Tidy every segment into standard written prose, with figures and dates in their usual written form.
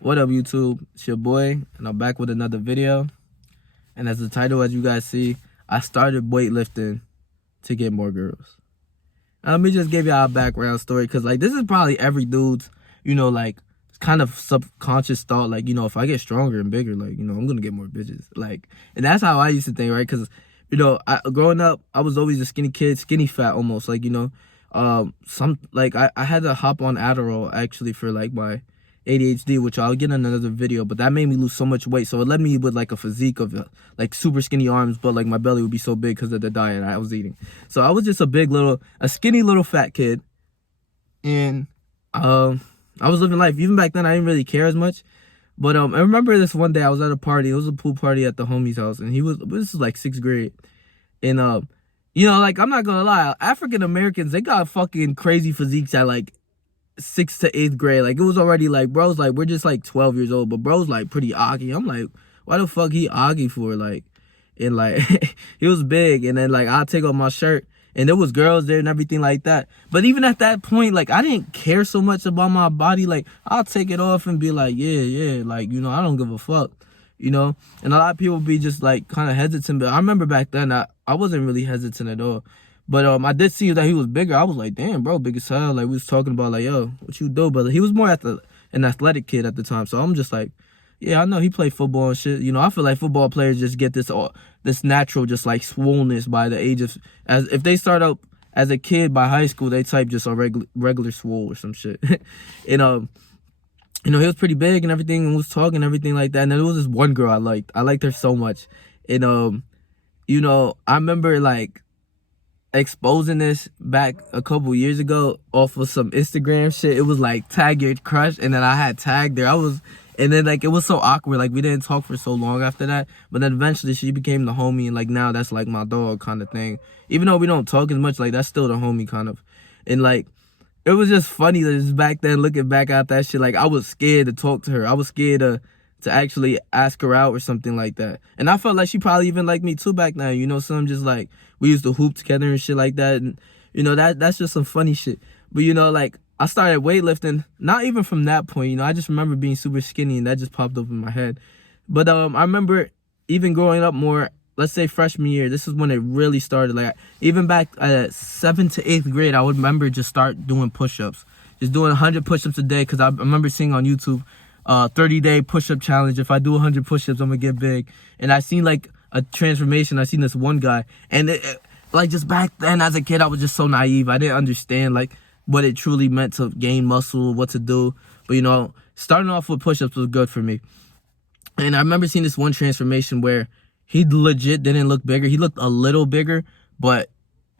What up, YouTube? It's your boy, and I'm back with another video. And as the title, as you guys see, I started weightlifting to get more girls. Now, let me just give y'all a background story, because like this is probably every dude's, like kind of subconscious thought. Like, if I get stronger and bigger, like, I'm gonna get more bitches. Like, and that's how I used to think, right? Because growing up, I was always a skinny kid, skinny fat almost. Like, I had to hop on Adderall actually for like my ADHD, which I'll get in another video, but that made me lose so much weight. So it left me with like a physique of like super skinny arms, but like my belly would be so big because of the diet I was eating. So I was just a skinny little fat kid. And I was living life. Even back then, I didn't really care as much. But I remember this one day I was at a party. It was a pool party at the homie's house, and this is like 6th grade. And like, I'm not gonna lie, African Americans, they got fucking crazy physiques at like 6th to 8th grade. Like, it was already like, bro's like, we're just like 12 years old, but bro's like pretty oggy. I'm like, why the fuck he oggy for? Like, and like he was big, and then like I'll take off my shirt and there was girls there and everything like that. But even at that point, like, I didn't care so much about my body. Like, I'll take it off and be like, yeah, like, I don't give a fuck, And a lot of people be just like kind of hesitant, but I remember back then I wasn't really hesitant at all. But I did see that he was bigger. I was like, damn, bro, big as hell. Like, we was talking about like, yo, what you do, brother? He was more an athletic kid at the time. So I'm just like, yeah, I know he played football and shit. I feel like football players just get this natural just like swollenness by the age of, as if they start out as a kid, by high school they type just a regular swole or some shit. And he was pretty big and everything, and was talking and everything like that. And then there was this one girl I liked. I liked her so much. And I remember like exposing this back a couple years ago off of some Instagram shit. It was like tag your crush, and then I had tagged her. And then like it was so awkward. Like, we didn't talk for so long after that. But then eventually she became the homie, and like now that's like my dog kind of thing. Even though we don't talk as much, like that's still the homie kind of. And like, it was just funny that just back then, looking back at that shit, like I was scared to talk to her. I was scared to actually ask her out or something like that. And I felt like she probably even liked me too back then. Some just like, we used to hoop together and shit like that. And that's just some funny shit. But like, I started weightlifting, not even from that point. I just remember being super skinny, and that just popped up in my head. But I remember even growing up more, let's say freshman year, this is when it really started. Like, even back at 7th to 8th grade, I would remember just start doing push-ups. Just doing 100 push-ups a day, because I remember seeing on YouTube 30-day push-up challenge. If I do 100 push-ups, I'm gonna get big. And I seen like a transformation. I seen this one guy, and like, just back then as a kid, I was just so naive. I didn't understand like what it truly meant to gain muscle, what to do. But starting off with push-ups was good for me. And I remember seeing this one transformation where he legit didn't look bigger. He looked a little bigger, but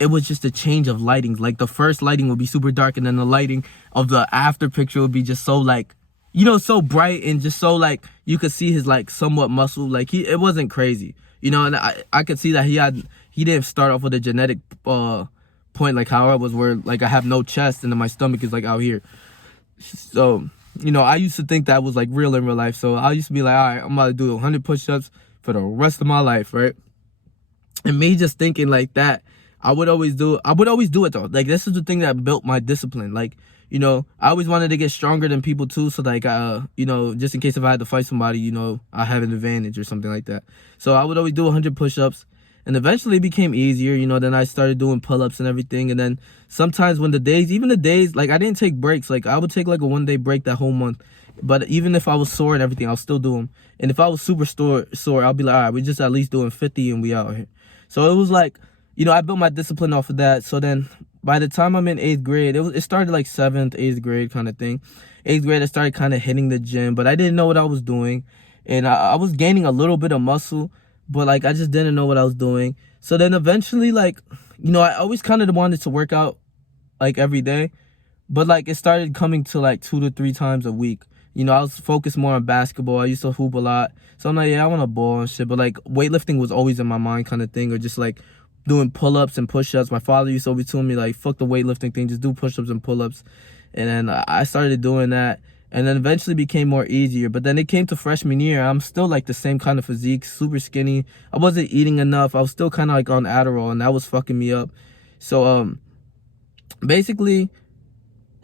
it was just a change of lightings. Like, the first lighting would be super dark, and then the lighting of the after picture would be just so like, so bright, and just so like you could see his like somewhat muscle. Like, it wasn't crazy, and I could see that he didn't start off with a genetic point like how I was, where like I have no chest and then my stomach is like out here. So I used to think that was like real in real life. So I used to be like, all right, I'm about to do 100 push-ups for the rest of my life, right? And me just thinking like that, I would always do it though. Like, this is the thing that built my discipline. Like, I always wanted to get stronger than people too, so like just in case if I had to fight somebody, I have an advantage or something like that. So I would always do 100 push-ups, and eventually it became easier. Then I started doing pull-ups and everything. And then sometimes when even the days, like, I didn't take breaks. Like, I would take like a 1-day break that whole month. But even if I was sore and everything, I'll still do them. And if I was super sore, I'll be like, all right, we're just at least doing 50 and we out here. So it was like, I built my discipline off of that. So then by the time I'm in 8th grade, it started like 7th, 8th grade kind of thing. 8th grade, I started kind of hitting the gym, but I didn't know what I was doing. And I was gaining a little bit of muscle, but like, I just didn't know what I was doing. So then eventually, like, I always kind of wanted to work out like every day, but like, it started coming to like 2 to 3 times a week. I was focused more on basketball. I used to hoop a lot. So I'm like, yeah, I want a ball and shit. But like, weightlifting was always in my mind kind of thing, or just like doing pull-ups and push-ups. My father used to always tell me like, fuck the weightlifting thing, just do push-ups and pull-ups. And then I started doing that, and then eventually became more easier. But then it came to freshman year, I'm still like the same kind of physique, super skinny. I wasn't eating enough. I was still kind of like on Adderall, and that was fucking me up. So basically,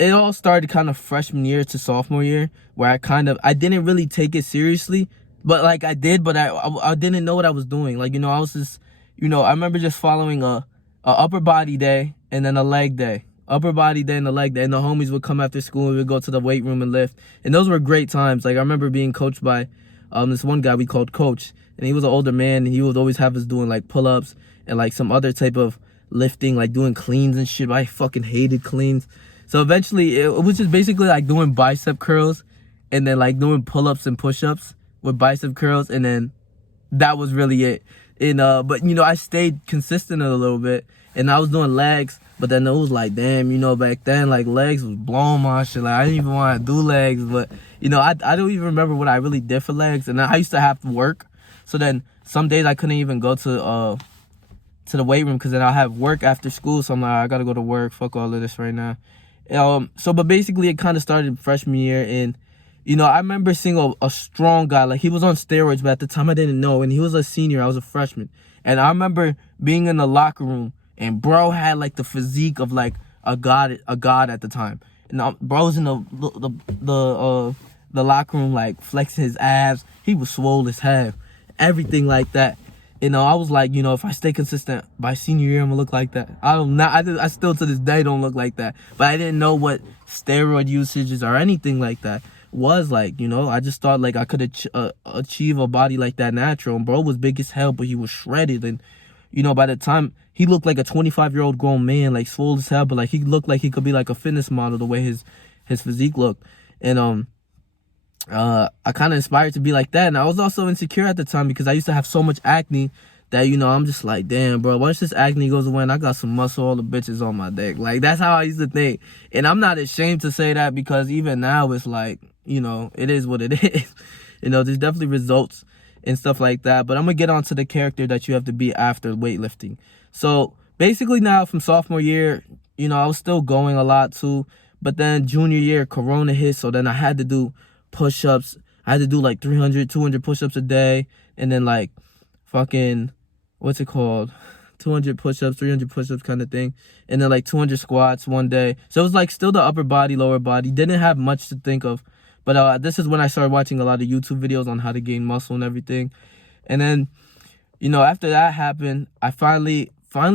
it all started kind of freshman year to sophomore year, where I didn't really take it seriously, but like I did, but I didn't know what I was doing. Like, I was just, I remember just following a upper body day and then a leg day. Upper body day and the leg day, and the homies would come after school and we'd go to the weight room and lift. And those were great times. Like, I remember being coached by this one guy we called Coach, and he was an older man, and he would always have us doing like pull-ups and like some other type of lifting, like doing cleans and shit. I fucking hated cleans. So eventually it was just basically like doing bicep curls and then like doing pull-ups and push-ups with bicep curls, and then that was really it. And but I stayed consistent a little bit, and I was doing legs. But then it was like, damn, back then, like, legs was blowing my shit. Like, I didn't even want to do legs. But, I don't even remember what I really did for legs. And I used to have to work. So then some days I couldn't even go to the weight room, because then I'll have work after school. So I'm like, I got to go to work. Fuck all of this right now. But basically it kind of started freshman year. And, I remember seeing a strong guy. Like, he was on steroids, but at the time I didn't know. And he was a senior. I was a freshman. And I remember being in the locker room, and bro had like the physique of like a god at the time. And bro's in the locker room, like flexing his abs. He was swole as hell, everything like that. I was like, if I stay consistent by senior year, I'm gonna look like that. I still to this day don't look like that. But I didn't know what steroid usages or anything like that was like. I just thought like I could achieve a body like that natural. And bro was big as hell, but he was shredded. And by the time, he looked like a 25-year-old grown man, like swole as hell, but like he looked like he could be like a fitness model the way his physique looked. And I kind of inspired to be like that. And I was also insecure at the time, because I used to have so much acne that, I'm just like, damn, bro, once this acne goes away and I got some muscle, all the bitches on my dick. Like, that's how I used to think. And I'm not ashamed to say that, because even now it's like, it is what it is. There's definitely results and stuff like that. But I'm gonna get onto the character that you have to be after weightlifting. So basically now from sophomore year, I was still going a lot too. But then junior year, Corona hit. So then I had to do push-ups. I had to do like 300, 200 push-ups a day. And then like fucking, 200 push-ups, 300 push-ups kind of thing. And then like 200 squats one day. So it was like still the upper body, lower body. Didn't have much to think of. But this is when I started watching a lot of YouTube videos on how to gain muscle and everything. And then, after that happened, I finally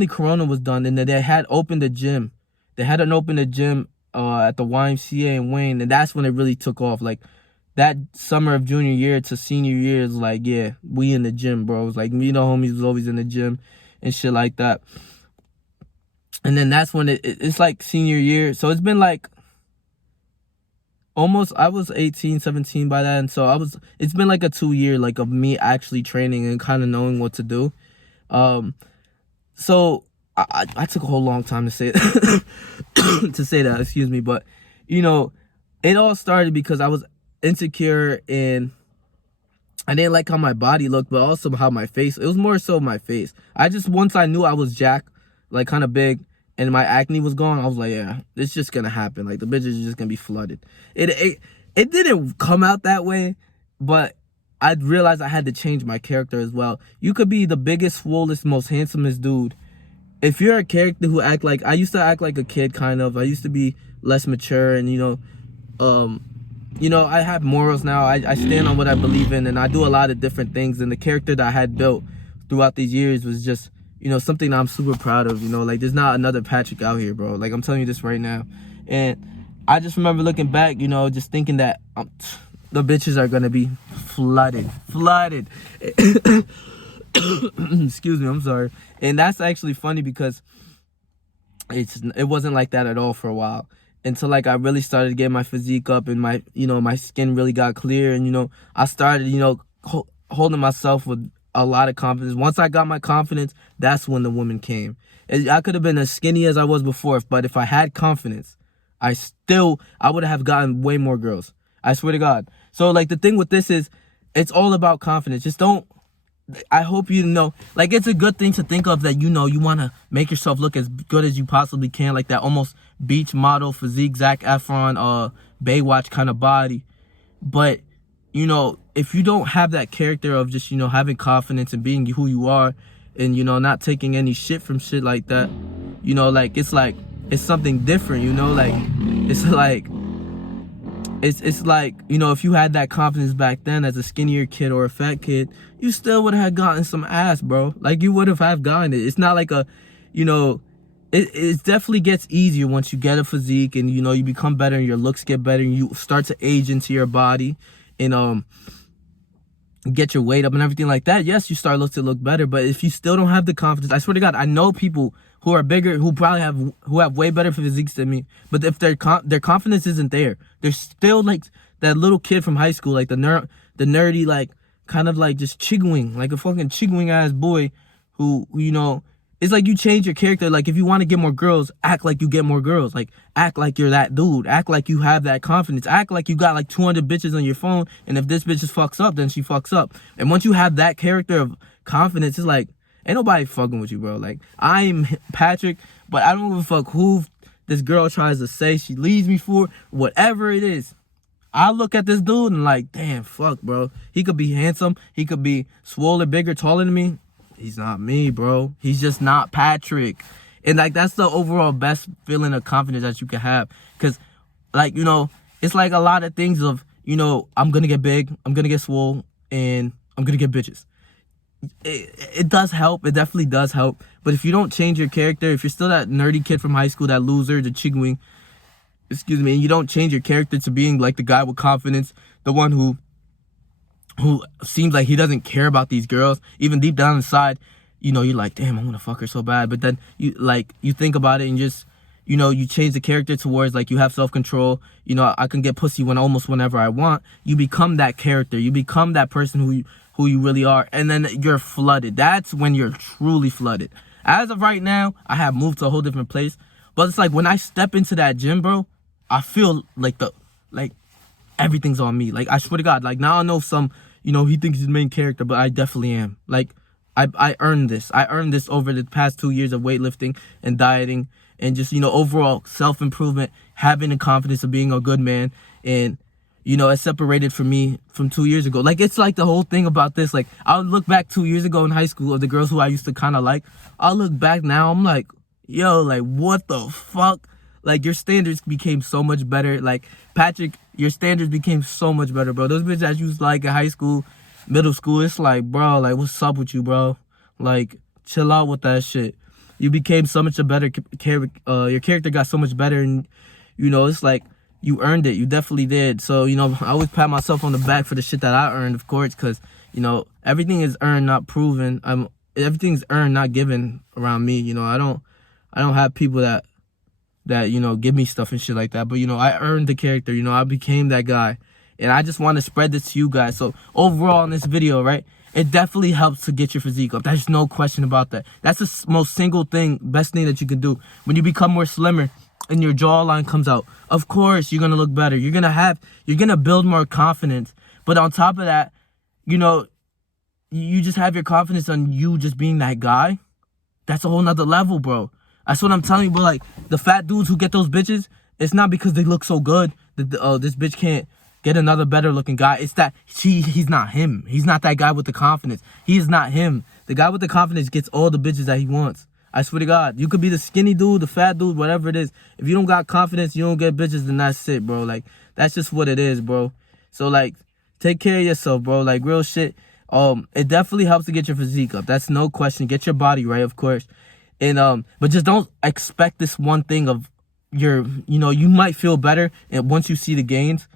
Corona was done, and then they had opened a gym. They hadn't opened a gym at the YMCA in Wayne, and that's when it really took off. Like, that summer of junior year to senior year is like, yeah, we in the gym, bro. It was like, homies was always in the gym and shit like that. And then that's when it's like senior year. So it's been like I was 18, 17 by then. So it's been like a 2-year, like, of me actually training and kind of knowing what to do. So I took a whole long time to say to say that, excuse me. But, it all started because I was insecure and I didn't like how my body looked, but also how my face, it was more so my face. Once I knew I was jacked, like kind of big, and my acne was gone, I was like, yeah, it's just gonna happen. Like, the bitches are just gonna be flooded. It didn't come out that way, but I realized I had to change my character as well. You could be the biggest, swollest, most handsomest dude. If you're a character who I used to act like a kid, kind of. I used to be less mature, and I have morals now. I stand on what I believe in, and I do a lot of different things. And the character that I had built throughout these years was just, something that I'm super proud of. Like, there's not another Patrick out here, bro. Like, I'm telling you this right now. And I just remember looking back, just thinking that the bitches are gonna be flooded. Excuse me, I'm sorry. And that's actually funny, because it wasn't like that at all for a while, until like I really started getting my physique up, and my my skin really got clear, and I started holding myself with a lot of confidence. Once I got my confidence, that's when the woman came. And I could have been as skinny as I was before, but if I had confidence, I would have gotten way more girls. I swear to God. So like, the thing with this is, it's all about confidence. Just don't, I hope like, it's a good thing to think of that, you want to make yourself look as good as you possibly can, like that almost beach model physique, Zac Efron, Baywatch kind of body. But, if you don't have that character of just, having confidence and being who you are, and, not taking any shit from shit like that, like, it's something different, like, it's like, it's like, you know, if you had that confidence back then as a skinnier kid or a fat kid, you still would have gotten some ass, bro. Like, you would have gotten it. It's not like a, you know, it definitely gets easier once you get a physique and, you know, you become better and your looks get better and you start to age into your body and get your weight up and everything like that. Yes, you start to look better, but if you still don't have the confidence, I swear to God, I know people who are bigger, who have way better physiques than me, but if their confidence isn't there, they're still like that little kid from high school, like the nerdy, like kind of like just chiggling, like a fucking chiggling ass boy who, you know, it's like you change your character. Like, if you want to get more girls, act like you get more girls. Like, act like you're that dude. Act like you have that confidence. Act like you got like 200 bitches on your phone, and if this bitch just fucks up, then she fucks up. And once you have that character of confidence, it's like, ain't nobody fucking with you, bro. Like, I'm Patrick, but I don't give a fuck who this girl tries to say she leaves me for, whatever it is. I look at this dude and like, damn, fuck, bro. He could be handsome. He could be swollen, bigger, taller than me. He's not me, bro. He's just not Patrick. And like, that's the overall best feeling of confidence that you can have. Because, like, you know, it's like a lot of things of, you know, I'm gonna get big, I'm gonna get swole, and I'm gonna get bitches. It does help. It definitely does help. But if you don't change your character, if you're still that nerdy kid from high school, that loser, the chigwing, excuse me, and you don't change your character to being like the guy with confidence, the one who seems like he doesn't care about these girls, even deep down inside, you know, you're like, damn, I want to fuck her so bad. But then you think about it and just, you know, you change the character towards like you have self-control. You know, I can get pussy almost whenever I want. You become that character. You become that person who you really are. And then you're flooded. That's when you're truly flooded. As of right now, I have moved to a whole different place. But it's like when I step into that gym, bro, I feel like everything's on me. Like, I swear to God, like, now I know some, you know, he thinks he's the main character, but I definitely am. Like, I earned this. I earned this over the past 2 years of weightlifting and dieting and just, you know, overall self-improvement, having the confidence of being a good man. And, you know, it separated from me from 2 years ago. Like, it's like the whole thing about this. Like, I'll look back 2 years ago in high school of the girls who I used to kind of like. I'll look back now, I'm like, yo, like, what the fuck? Like, your standards became so much better. Like, Patrick, your standards became so much better, bro. Those bitches that you used to like in high school, middle school, it's like, bro, like, what's up with you, bro? Like, chill out with that shit. You became so much a better your character got so much better, and, you know, it's like, you earned it. You definitely did. So, you know, I always pat myself on the back for the shit that I earned, of course, because, you know, everything is earned, not proven. Everything's earned, not given around me. You know, I don't have people that, you know, give me stuff and shit like that. But, you know, I earned the character. You know, I became that guy. And I just want to spread this to you guys. So, overall in this video, right, it definitely helps to get your physique up. There's no question about that. That's the most best thing that you can do. When you become more slimmer and your jawline comes out, of course, you're going to look better. You're going to build more confidence. But on top of that, you know, you just have your confidence on you just being that guy. That's a whole nother level, bro. That's what I'm telling you, but like, the fat dudes who get those bitches, it's not because they look so good that this bitch can't get another better looking guy. It's that he's not him. He's not that guy with the confidence. He is not him. The guy with the confidence gets all the bitches that he wants. I swear to God. You could be the skinny dude, the fat dude, whatever it is. If you don't got confidence, you don't get bitches, then that's it, bro. Like, that's just what it is, bro. So, like, take care of yourself, bro. Like, real shit. It definitely helps to get your physique up. That's no question. Get your body right, of course. And but just don't expect this one thing of you know, you might feel better and once you see the gains.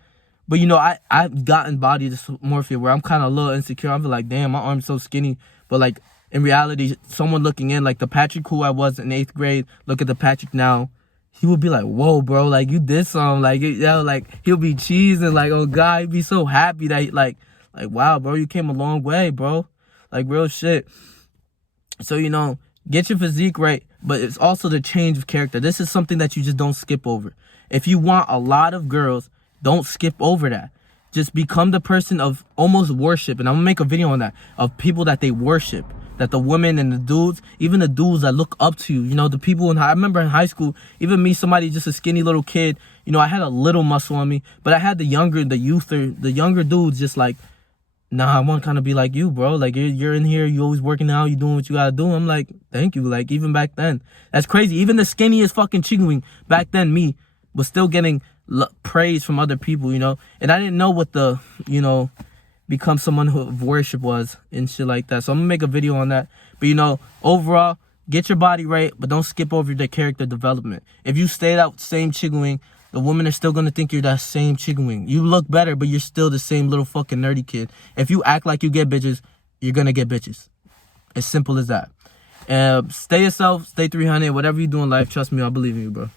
But, you know, I've gotten body dysmorphia where I'm kind of a little insecure. I'm like, damn, my arm's so skinny. But, like, in reality, someone looking in, like the Patrick who I was in 8th grade, look at the Patrick now, he would be like, whoa, bro, like, you did something. Like, you know, like, he'll be cheesing, like, oh, God, he'd be so happy that, like, wow, bro, you came a long way, bro. Like, real shit. So, you know, get your physique right, but it's also the change of character. This is something that you just don't skip over. If you want a lot of girls, don't skip over that. Just become the person of almost worship. And I'm going to make a video on that, of people that they worship. That the women and the dudes, even the dudes that look up to you, you know, the people I remember in high school, even me, somebody, just a skinny little kid, you know, I had a little muscle on me, but I had the younger dudes just like, nah, I want to kind of be like you, bro. Like, you're in here, you always working out, you doing what you got to do. I'm like, thank you. Like, even back then, that's crazy. Even the skinniest fucking chingling back then, me, but still getting praise from other people, you know. And I didn't know what the, you know, become someone of worship was and shit like that. So I'm gonna make a video on that. But you know, overall, get your body right, but don't skip over the character development. If you stay that same chicken wing, the women are still gonna think you're that same chicken wing. You look better, but you're still the same little fucking nerdy kid. If you act like you get bitches, you're gonna get bitches. As simple as that. Stay yourself, stay 300, whatever you do in life, trust me, I believe in you, bro.